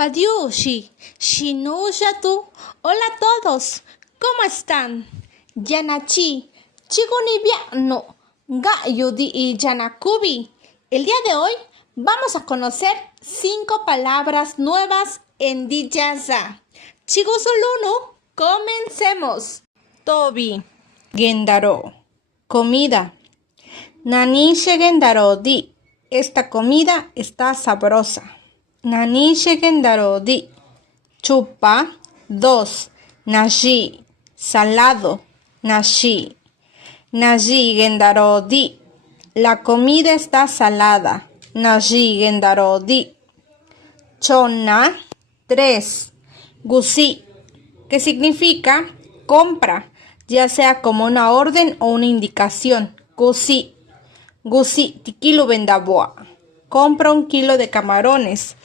Padiushi, Shinuyatu. Hola a todos, ¿cómo están? Yanachi, Chigunibiano, Gayudi y Yanakubi. El día de hoy vamos a conocer 5 palabras nuevas en Diyaza. Chigusolunu, comencemos. Tobi, Gendaro, comida. Nanishe Gendaro di, esta comida está sabrosa. Nanishe Gendaro di, chupa. 2. Nashi, salado. Nashi. Nashi Gendaro di, la comida está salada. Nashi Gendaro di. Chonna. 3. Gusi, que significa compra, ya sea como una orden o una indicación. Gusi. Gusi tikilu vendaboa. Compra 1 kilo de camarones.